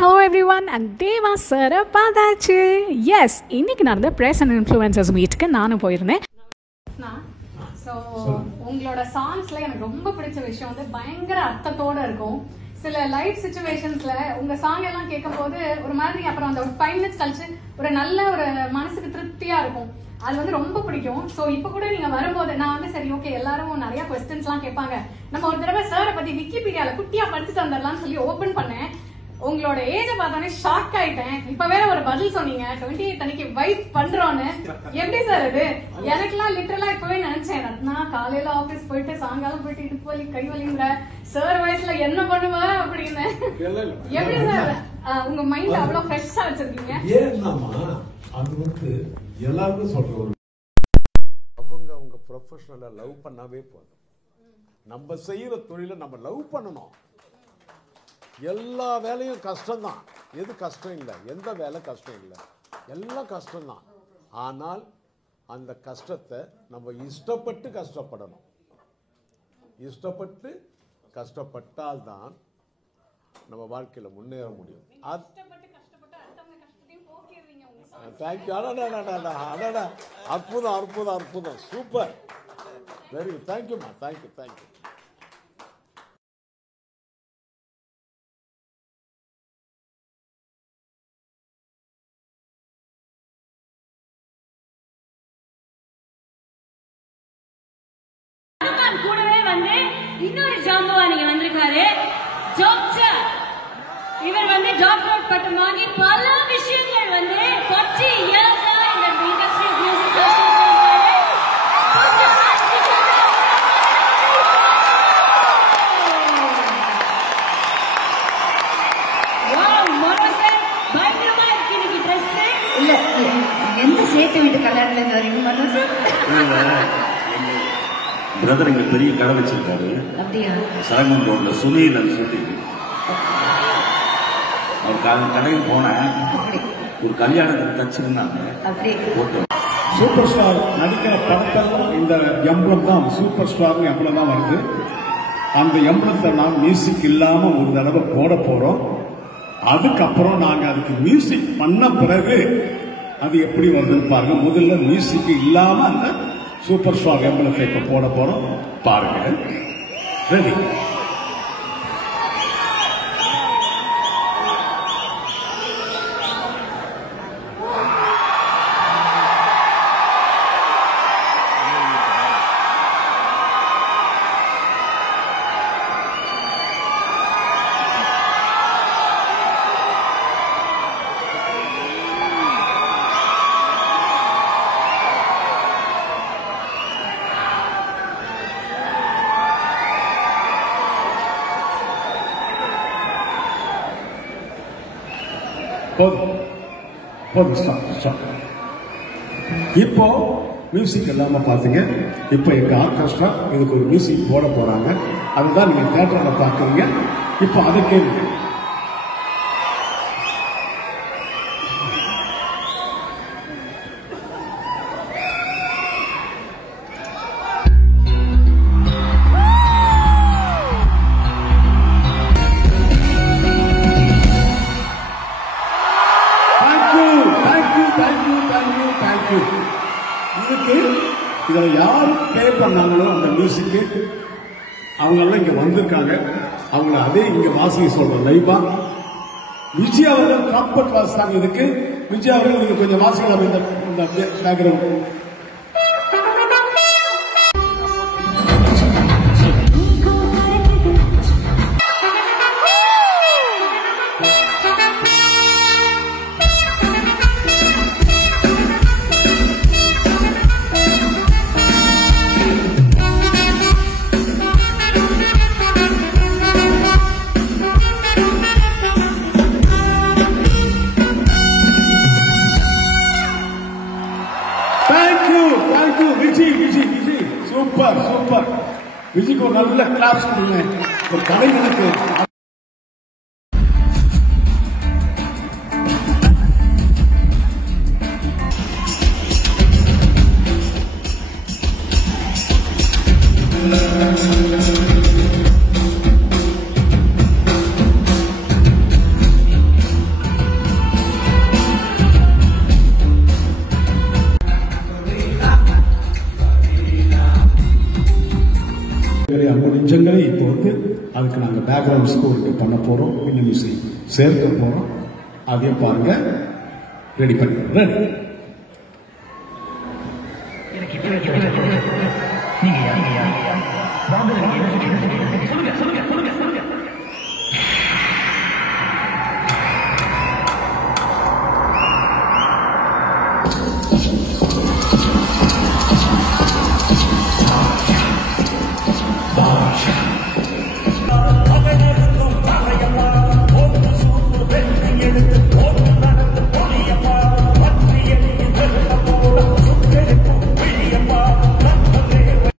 hello everyone and Deva sir பார்த்தாச்சு. S, இன்னைக்கு நடந்த ப்ரெஸ் அண்ட் இன்ஃப்ளூயன்சர்ஸ் மீட்டுக்கு நானும் போயிருந்தேன். ஸோ உங்களோட சாங்ஸ்ல எனக்கு ரொம்ப பிடிச்ச விஷயம் வந்து பயங்கர அர்த்தத்தோடு இருக்கும். சில லைஃப் சுச்சுவேஷன்ஸ்ல உங்க சாங் எல்லாம் கேட்கும் போது ஒரு மாதிரி அப்புறம் அந்த ஒரு 5 minutes கழிச்சு ஒரு நல்ல ஒரு மனசுக்கு திருப்தியா இருக்கும். அது வந்து ரொம்ப பிடிக்கும். ஸோ இப்போ கூட நீங்க வரும்போது நான் வந்து சரி ஓகே எல்லாரும் நிறைய கொஸ்டின்ஸ் எல்லாம் கேட்பாங்க, நம்ம ஒரு தடவை சாரை பத்தி விக்கிபீடியால குட்டியா படிச்சுட்டு வந்துடலாம்னு சொல்லி ஓபன் பண்ணேன். உங்களோட ஏஜ பார்த்தோன்னே ஷாக் ஆயிட்டேன். இப்ப வேற ஒரு பதில் சொன்னீங்க 28 அன்னைக்கு வெயிட் பண்றோன்னு. எப்படி சார் இது? எனக்குலாம் லிட்டரலா இப்பவே நினைச்சேன், நான் காலையில ஆபீஸ் போயிட்டு சாயங்காலம் போயிட்டு இடுப்பு வலி கை வலிங்கிற சார் வயசுல என்ன பண்ணுவ அப்படின்னு. எப்படி சார் உங்க மைண்ட் அவ்வளவு ஃப்ரெஷ்ஷா வச்சிருக்கீங்க? அது வந்து எல்லாருக்கும் சொல்ற ஒரு அவங்க ப்ரொஃபஷனலா லவ் பண்ணாவே போதும். நம்ம செய்யற தொழில நம்ம லவ் பண்ணணும். எல்லா வேலையும் கஷ்டம்தான், எது கஷ்டம் இல்லை, எந்த வேலை கஷ்டம் இல்லை, எல்லாம் கஷ்டம்தான். ஆனால் அந்த கஷ்டத்தை நம்ம இஷ்டப்பட்டு கஷ்டப்படணும். இஷ்டப்பட்டு கஷ்டப்பட்டால்தான் நம்ம வாழ்க்கையில் முன்னேற முடியும். தேங்க்யூ. அடடா அற்புதம் அற்புதம் அற்புதம், சூப்பர், வெரி குட், தேங்க்யூம்மா, தேங்க்யூ தேங்க்யூ. கூடவே வந்து இன்னொரு ஜாம்பவா நீங்க வந்திருக்காரு, டாக்டர். இவர் வந்து டாக்டர் பட்டம் வாங்கி பல விஷயங்கள் வந்து 40 years இந்த இண்டஸ்ட்ரி ஆஃப் மியூசிக் சர்ச் பயங்கரமா இருக்கு இன்னைக்கு ட்ரெஸ். இல்ல எந்த சேர்த்து வீட்டு கல்யாணத்துல இருந்து வரீங்க மனோஜ்? பிரதர் இங்க பெரிய கடை வச்சிருக்காரு. சாய்மன் ரோட்ல சுனில் சொல்லி அவர் கடையில் போனேன், ஒரு கல்யாணத்துக்கு தச்சிருந்தாங்க. சூப்பர் ஸ்டார் நடிக்கிற படத்தெல்லாம் இந்த எம்பளம் தான், சூப்பர் ஸ்டார் எம்பளம் தான் வருது. அந்த எம்பளத்தை நான் மியூசிக் இல்லாம ஒரு தடவை போட போறோம். அதுக்கப்புறம் நாங்க அதுக்கு மியூசிக் பண்ண பிறகு அது எப்படி வருதுன்னு பாருங்க. முதல்ல மியூசிக் இல்லாம அந்த சூப்பர் ஸ்டார் எம்பளத்தை இப்ப போட போறோம், பாருங்க. ரெடி? இப்போ மியூசிக் இல்லாம பாத்தீங்க. இப்போ எங்க ஆர்கெஸ்ட்ரா இதுக்கு ஒரு மியூசிக் போட போறாங்க. அதுதான் நீங்க தியேட்டர்ல பாக்குறீங்க. இப்போ அதை கேளுங்க. இதுக்கு இதுல யாரு பே பண்ணாங்களோ அந்த மியூசிக்கு அவங்க எல்லாம் இங்க வந்திருக்காங்க. அவங்கள அதே இங்க வாசிக்க சொல்றோம் லைவா. விஜய் அவர்கள் ட்ரம்பட் வாசித்தாங்க. இதுக்கு விஜய் அவர்கள் நீங்க கொஞ்சம் வாசிக்கலாம் இந்த பேக்ரவுண்ட். Super super. விஜய்க்கு ஒரு நல்ல கிளாப்ஸ் கொடுங்க. ஒரு கலைஞனுக்கு பேக்ரவுண்ட் ஸ்கோர் பண்ண போறோம், பின்னணி இசை சேர்க்க போறோம். அதையும் பாருங்க, ரெடி பண்ணிக்கிறோம். ரெடி. Barsha.